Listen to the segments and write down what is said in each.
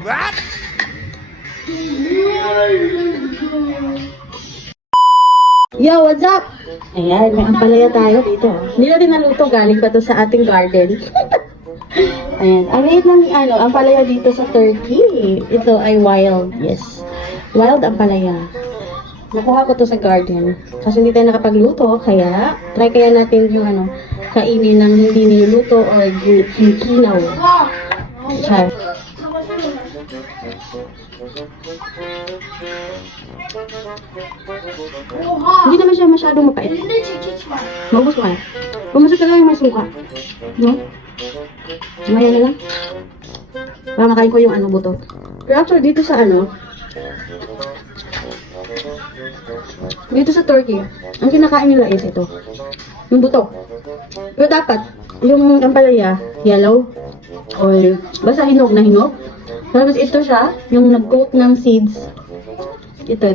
What? Yo, what's up? Ayan, may ampalaya tayo dito. Hindi natin naluto, galing pa to sa ating garden. Ayan, ang liit ng ampalaya dito sa Turkey. Ito ay wild, yes. Wild ampalaya. Nakuha ko to sa garden. Kasi hindi tayo nakapagluto, kaya try kaya natin yung kainin ng hindi niluluto or kinaw. Try. Hindi naman siya masyadong mapait. Maubos ko kaya. Pumasok ka lang yung may suka. No? Maya na lang. Para makain ko yung buto. Pero actually dito sa dito sa Turkey, ang kinakain nila is ito. Yung buto. Pero dapat, yung ampalaya, yellow, or basta hinog na hinog. Tapos ito siya, yung nag-coat ng seeds. Ito.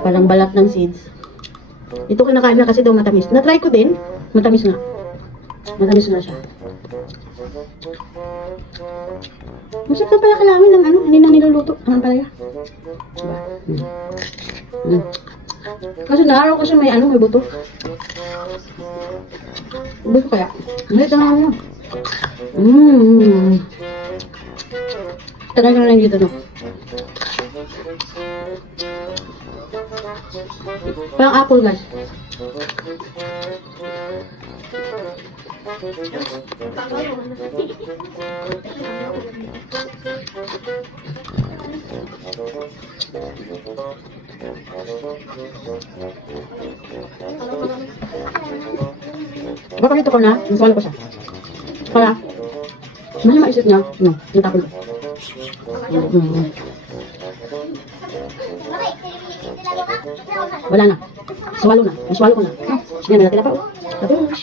Parang balat ng seeds. Ito kinakain na kasi daw matamis. Na-try ko din. Matamis nga. Matamis nga siya. Masarap na pala kailangan ng hindi na niluluto. Ang palaya. Diba? Kasi naaraw ko siya may buto. Buto kaya. Ito na yun. Tagal na lang dito, no? Parang apple, guys. Papakita ko na, nasawala ko siya. Kaya, mahal maisip niya, natapon ko. Wala na. Swallow na. Naswallow ko na. Yan, natila pa. Tapos.